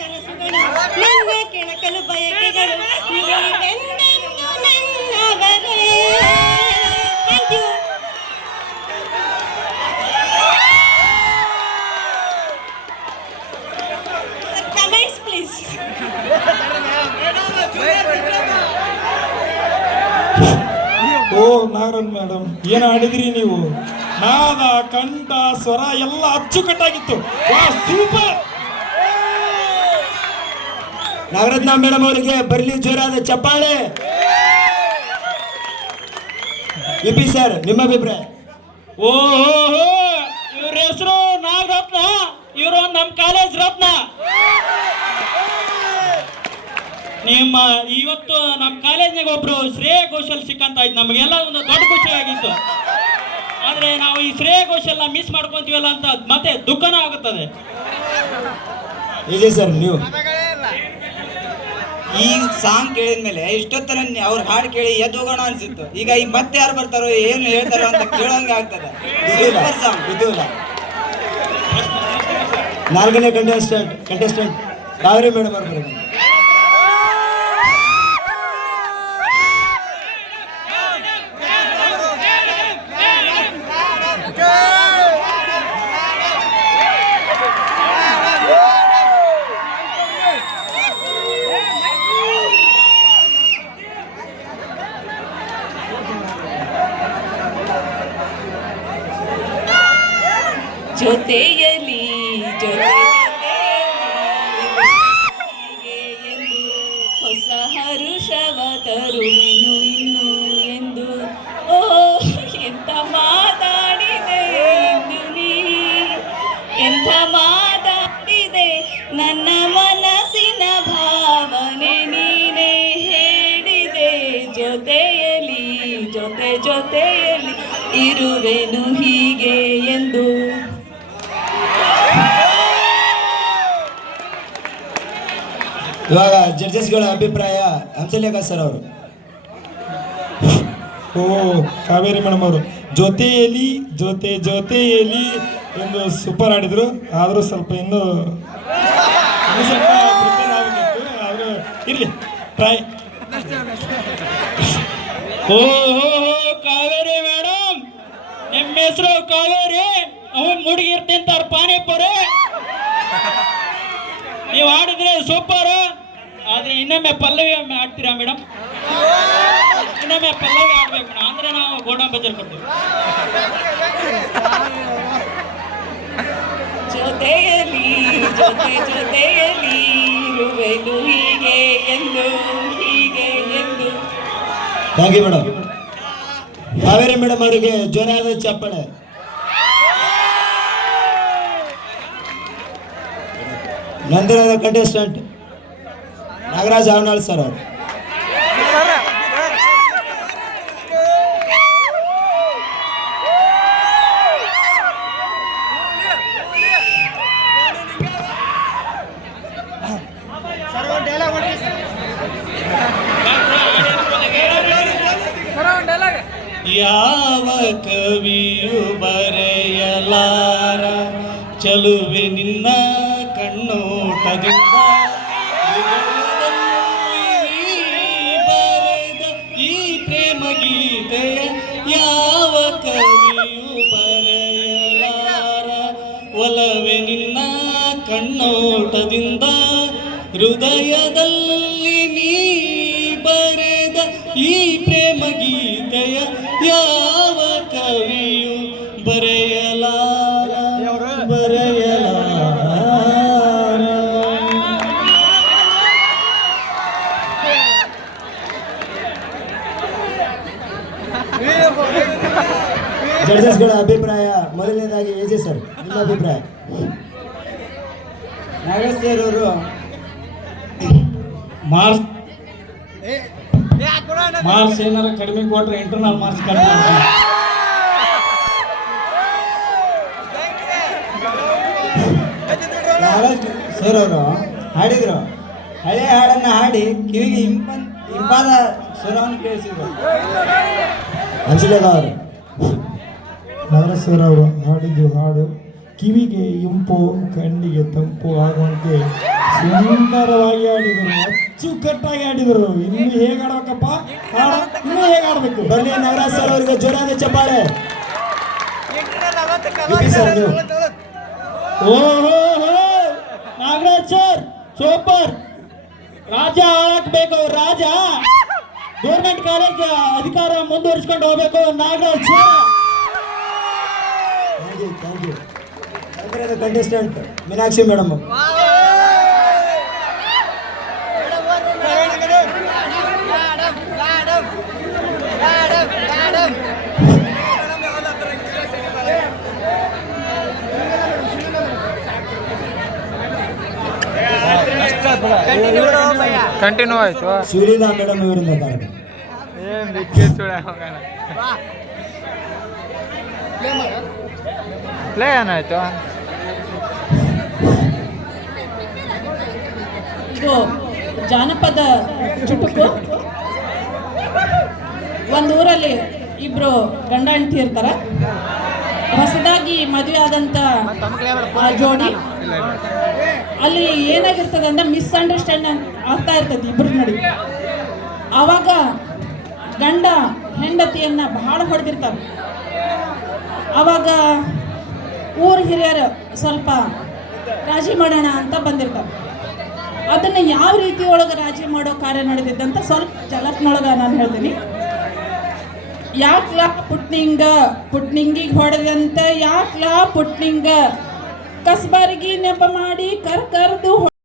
ಕನಸುಗಳು ನನ್ನ ಕೆಣಕಲು ಬಯಕೆಗಳು ನೀವೆಂದೆಂದು ನನ್ನವರೇ. Thank you. Comments please. ಓ ನಾಗರನ್ ಮೇಡಮ್, ಏನು ಆಡಿದ್ರಿ ನೀವು? ನಾದ, ಕಂಠ, ಸ್ವರ ಎಲ್ಲ ಅಚ್ಚುಕಟ್ಟಾಗಿತ್ತು. ವಾ, ಸೂಪರ್. ನಾಗರತ್ನ ಮೇಡಮ್ ಅವರಿಗೆ ಬರಲಿ ಜೋರಾದ ಚಪ್ಪಾಳೆ. ವಿಪಿ ಸರ್, ನಿಮ್ಮ ಅಭಿಪ್ರಾಯ? ಓಹೋ, ಇವ್ರ ಹೆಸರು ನಾಗರತ್ನ, ಇವರು ನಮ್ಮ ಕಾಲೇಜ್ ರತ್ನ. ನಿಮ್ಮ ಇವತ್ತು ನಮ್ಮ ಕಾಲೇಜ್ನಾಗ ಒಬ್ರು ಶ್ರೇಯ ಘೋಷಲ್ ಸಿಕ್ಕಂತ ಇದ್ದು ನಮಗೆಲ್ಲ ಒಂದು ದೊಡ್ಡ ಖುಷಿ ಆಗಿತ್ತು. ಆದ್ರೆ ನಾವು ಈ ಶ್ರೇಯ ಘೋಷಲ್ನ ಮಿಸ್ ಮಾಡ್ಕೊಂತೀವಲ್ಲ ಅಂತ ಮತ್ತೆ ದುಃಖನೂ ಆಗುತ್ತದೆ. ಇದೆ ಸರ್, ನೀವು ಈ ಸಾಂಗ್ ಕೇಳಿದ್ಮೇಲೆ ಇಷ್ಟೊತ್ತರ ಅವ್ರ ಹಾಡು ಕೇಳಿ ಎದ್ದು ಹೋಗೋಣ ಅನ್ಸಿತ್ತು. ಈಗ ಮತ್ತೆ ಯಾರು ಬರ್ತಾರೋ ಏನು ಹೇಳ್ತಾರೋ ಅಂತ ಕೇಳೋಂಗೆ ಆಗ್ತದೆ. Super song. ಇದು ಇಲ್ಲ. ನಾಲ್ಕನೇ ಕಂಟೆಸ್ಟೆಂಟ್ ಕಾವೇರಿ ಮೇಡಮ್ ಅವ್ರು ಬರೋದು. ಜೊತೆಯಲಿ ಎಂದು ಹೊಸ ಹರುಷವ ತರುವೆನು ಇನ್ನು ಎಂದು. ಓ ಎಂತ ಮಾತಾಡಿದೆ ಇಂದು ನೀ, ಎಂಥ ಮಾತಾಡಿದೆ ನನ್ನ ಮನಸ್ಸಿನ ಭಾವನೆ ನೀನೇ ಹೇಳಿದೆ. ಜೊತೆಯಲಿ ಜೊತೆಯಲಿ ಇರುವೆನು ಹೀಗೆ ಎಂದು. ಇವಾಗ ಜಡ್ಜಸ್ಗಳ ಅಭಿಪ್ರಾಯ. ಹಂಸಲೇಖ ಸರ್ ಅವರು. ಓ ಕಾವೇರಿ ಮೇಡಮ್ ಅವರು ಜೊತೆಯಲ್ಲಿ ಜೊತೆಯಲ್ಲಿ ಎಂದು ಸೂಪರ್ ಆಡಿದ್ರು. ಆದರೂ ಸ್ವಲ್ಪ ಇನ್ನೂ ಸ್ವಲ್ಪ ಪ್ರಿಪೇರ್ ಆಗಬೇಕಿತ್ತು. ಆದರೂ ಇರಲಿ, ಟ್ರೈ. ಓ ಕಾವೇರಿ ಮೇಡಮ್, ನಿಮ್ಮ ಹೆಸರು ಕಾವೇರಿ, ಅವನು ಮುಡುಗಿರ್ತಿಂತಾರ ಪಾನಿಪುರಿ. ನೀವು ಆಡಿದ್ರೆ ಸೂಪರ್. ಆದ್ರೆ ಇನ್ನೊಮ್ಮೆ ಪಲ್ಲವಿ ಆಡ್ತೀರಾ ಮೇಡಮ್? ಇನ್ನೊಮ್ಮೆ ಪಲ್ಲವಿ ಆಡ್ಬೇಕು ಮೇಡಮ್, ಅಂದ್ರೆ ನಾವು ಗೋಡಂಬಿ ಬಜಾರ್ ಕೊಡ್ತೀವಿ. ಜೊತೆಯಲಿ ಇರುವೆನು ಹೀಗೆ ಎಂದು. Thank you madam. Kaveri madam ಅವರಿಗೆ ಜೋರಾದ ಚಪ್ಪಾಳೆ. ನಂತರದ ಕಂಟೆಸ್ಟೆಂಟ್ ನಾಗರಾಜ್ ಹಾವನಾಳ್ ಸರ್ ಅವರು. ಯಾವ ಕವಿಯು ಬರೆಯಲಾರ ಚಲುವೆ ನಿನ್ನ ಕಣ್ಣೋಟದಿಂದ, ಬರೆದ ಈ ಪ್ರೇಮ ಗೀತೆಯ ಯಾವ ಕವಿಯು ಬರೆಯಲಾರ. ಒಲವೆ ನಿನ್ನ ಕಣ್ಣೋಟದಿಂದ ಹೃದಯದಲ್ಲಿ ನೀ ಬರೆದ ಈ ಪ್ರೇಮ ಗೀತೆಯ ಯಾವ ಕವಿಯು ಬರೆಯಲಾರ. ಜಡ್ಜಸ್ಗಳ ಅಭಿಪ್ರಾಯ. ಮೊದಲನೇದಾಗಿ ಎಜೆ ಸರ್, ನಿಮ್ಮ ಅಭಿಪ್ರಾಯ? ನಾಗೇಶ್ ಸರ್ ಅವರು ಮಾರ್ಕ್ಸ್ ಏನಾರ ಕಡಿಮೆ ಕೊಟ್ರೆ ಇಂಟರ್ನಲ್ ಮಾರ್ಕ್ಸ್ ಕಡಿಮೆ ಮಾಡ್ತಾರೆ. ನಾಗೇಶ್ ಸರ್ ಅವರು ಹಾಡಿದ್ರು, ಹಳೆ ಹಾಡನ್ನ ಹಾಡಿ ಕಿವಿಗೆ ಇಂಪಾದ ಸ್ವರವನ್ನು ಕೇಳಿಸಿದ್ರು. ಹಂಸಲೇಖ ಅವರು. ನಾಗರಾಜ್ ಸರ್ ಅವರು ಹಾಡಿದ್ದು ಹಾಡು ಕಿವಿಗೆ ಇಂಪು ಕಣ್ಣಿಗೆ ತಂಪು ಆಗುವಂತೆ ಸುಂದರವಾಗಿ ಆಡಿದರು, ಅಚ್ಚುಕಟ್ಟಾಗಿ ಆಡಿದರು. ಇನ್ನು ಹೇಗೆ ಆಡ್ಬೇಕಪ್ಪ, ಇನ್ನೂ ಹೇಗೆ ಆಡ್ಬೇಕು? ಬನ್ನಿ ನಾಗರಾಜ್ ಸರ್ ಅವರಿಗೆ ಜೋರಾದ ಚಪ್ಪಾಳೆ. ವಿಪಿ ಸರ್ ನೀವು. ಓಹೋ ನಾಗರಾಜ್ ಸರ್ ಸೂಪರ್. ರಾಜ ಆಳಾಕ್ಬೇಕು, ರಾಜ ಗೌರ್ಮೆಂಟ್ ಕಾಲೇಜ್ ಅಧಿಕಾರ ಮುಂದುವರಿಸ್ಕೊಂಡು ಹೋಗ್ಬೇಕು Nagaraj sir. Thank you. Contestant Meenakshi madam. Continue ಆಯ್ತು. ಶಿವಲೀಲಾ ಮೇಡಮ್ ಇವರಿಂದ ಕಾರ್ಯಕ್ರಮ. ಪ್ಲೇ ಏನಾಯ್ತು? ಇದು ಜಾನಪದ ಚುಟುಕು. ಒಂದು ಊರಲ್ಲಿ ಇಬ್ರು ಗಂಡ ಹೆಂಡತಿ ಇರ್ತಾರ. ಹೊಸದಾಗಿ ಮದುವೆ ಆದಂತ ಆ ಜೋಡಿ ಅಲ್ಲಿ ಏನಾಗಿರ್ತದೆ ಅಂದ್ರೆ ಮಿಸ್ಅಂಡರ್ಸ್ಟ್ಯಾಂಡಿಂಗ್ ಆಗ್ತಾ ಇರ್ತದೆ ಇಬ್ರು ನಡಿ. ಆವಾಗ ಗಂಡ ಹೆಂಡತಿಯನ್ನ ಬಹಳ ಹೊಡೆದಿರ್ತಾರೆ. ಆವಾಗ ಊರ ಹಿರಿಯರು ಸ್ವಲ್ಪ ರಾಜಿ ಮಾಡೋಣ ಅಂತ ಬಂದಿರ್ತಾರೆ. ಅದನ್ನು ಯಾವ ರೀತಿ ಒಳಗೆ ರಾಜಿ ಮಾಡೋ ಕಾರ್ಯ ನಡೆದಿದ್ದಂತ ಸ್ವಲ್ಪ ಜಲಕ್ನೊಳಗೆ ನಾನು ಹೇಳ್ತೀನಿ. ಯಾಕ್ಲಾ ಪುಟ್ನಿಂಗಿಗೆ ಹೊಡೆದಂತ ಯಾಕ್ಲಾ ಪುಟ್ನಿಂಗ ಕಸ್ಬಾರಿಗೆ ನೆಪ ಮಾಡಿ ಕರ್ದು